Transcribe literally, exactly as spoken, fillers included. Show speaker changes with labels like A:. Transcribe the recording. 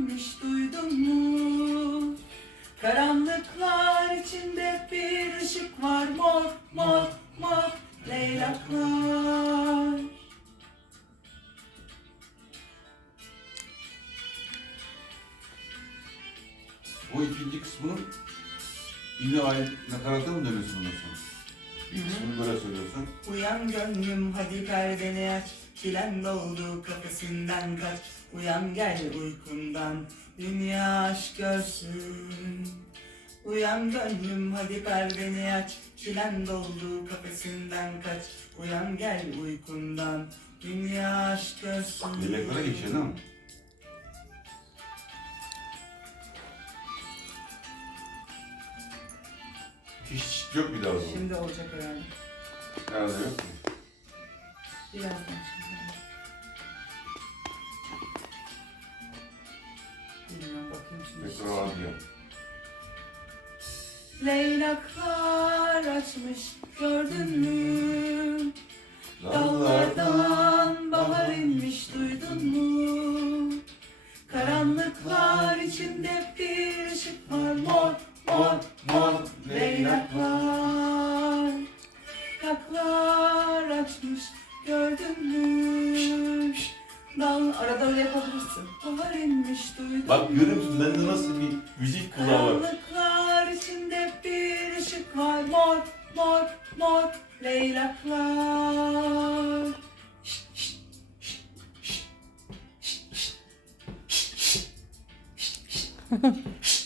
A: inmiş duydun mu? Karanlıklar içinde bir ışık var, mor mor mor leylaklar.
B: O ikinci kısmının yine aynı nakarata mı dönüyorsun bundan sonra? Bir kısmını böyle söylüyorsun.
A: Uyan gönlüm hadi perdeni aç, çilen doldu kafesinden kaç. Uyan gel uykundan, dünya aşk görsün. Uyan gönlüm hadi perdeni aç, çilen doldu kafesinden kaç. Uyan gel uykundan, dünya aşk görsün.
B: Leylaklara geçiyor değil mi? Hiç yok bir daha o zaman.
A: Şimdi olacak herhalde.
B: Nerede yok ki?
A: Birazdan şimdi. Bilmiyorum, bakayım şimdi.
B: Tekrar var diyor.
A: Leylaklar açmış gördün mü? Dallardan bahar inmiş duydun mu? Karanlıklar içinde bir ışık var, mor mor mor leylaklar. Leylaklar açmış gördün mü? Dal arada öyle yapabilirsin. Bahar inmiş duydun
B: Bak
A: mu?
B: görüyor musun bende nasıl bir müzik kulağı var.
A: Karanlıklar içinde bir ışık var, mor mor mor leylaklar. Şşt, şşt, şşt, şşt, şşt, şşt, şşt, şşt, şşt, şşt.